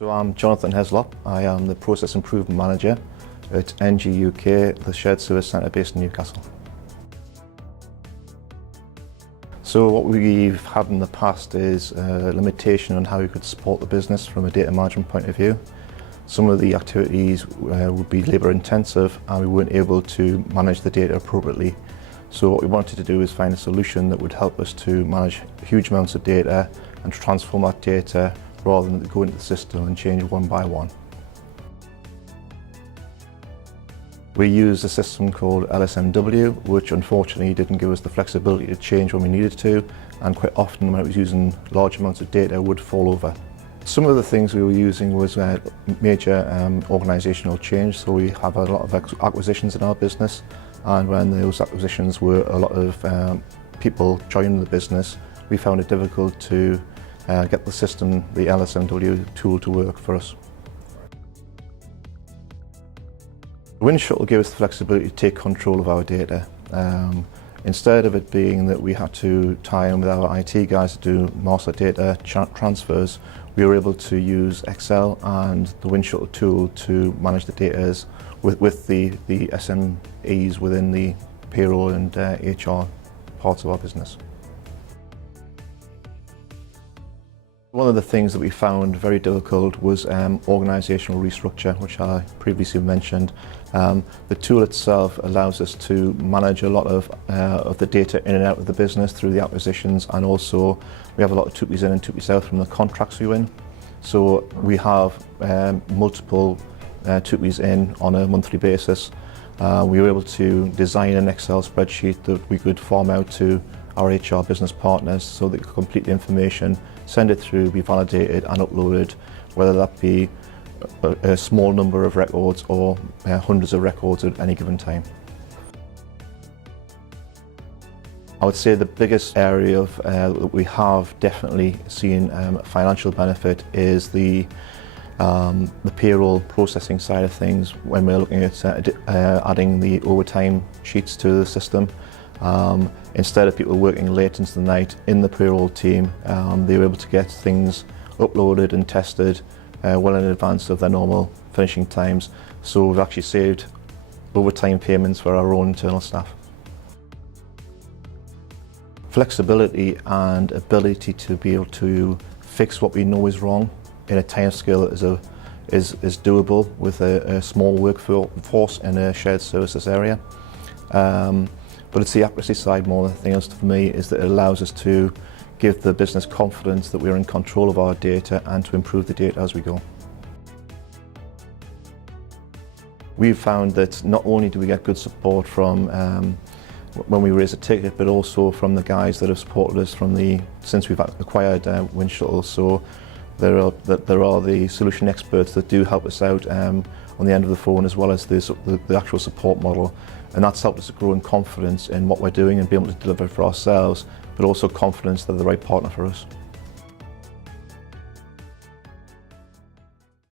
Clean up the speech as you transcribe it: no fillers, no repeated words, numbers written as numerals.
So I'm Jonathan Heslop. I am the Process Improvement Manager at Engie UK, the shared service centre based in Newcastle. So what we've had in the past is a limitation on how we could support the business from a data management point of view. Some of the activities would be labour intensive and we weren't able to manage the data appropriately. So what we wanted to do is find a solution that would help us to manage huge amounts of data and transform that data rather than go into the system and change one by one. We used a system called LSMW, which unfortunately didn't give us the flexibility to change when we needed to, and quite often when it was using large amounts of data, it would fall over. Some of the things we were using was major organisational change, so we have a lot of acquisitions in our business, and when those acquisitions were a lot of people joining the business, we found it difficult to get the system, the LSMW tool, to work for us. Winshuttle gave us the flexibility to take control of our data. Instead of it being that we had to tie in with our IT guys to do master data transfers, we were able to use Excel and the Winshuttle tool to manage the data with the SMEs within the payroll and HR parts of our business. One of the things that we found very difficult was organisational restructure, which I previously mentioned. The tool itself allows us to manage a lot of the data in and out of the business through the acquisitions, and also we have a lot of TUPEs in and TUPEs out from the contracts we win. So we have multiple TUPEs in on a monthly basis. We were able to design an Excel spreadsheet that we could farm out to our HR business partners so they could complete the information, send it through, be validated and uploaded, whether that be a small number of records or hundreds of records at any given time. I would say the biggest area that we have definitely seen financial benefit is the payroll processing side of things when we're looking at adding the overtime sheets to the system. Instead of people working late into the night in the payroll team, they were able to get things uploaded and tested well in advance of their normal finishing times. So we've actually saved overtime payments for our own internal staff. Flexibility and ability to be able to fix what we know is wrong in a timescale that is doable with a small workforce in a shared services area. But it's the accuracy side more than anything else for me, is that it allows us to give the business confidence that we're in control of our data and to improve the data as we go. We've found that not only do we get good support from when we raise a ticket, but also from the guys that have supported us since we've acquired Winshuttle. So there are the solution experts that do help us out on the end of the phone, as well as the actual support model. And that's helped us to grow in confidence in what we're doing and be able to deliver for ourselves, but also confidence that they're the right partner for us.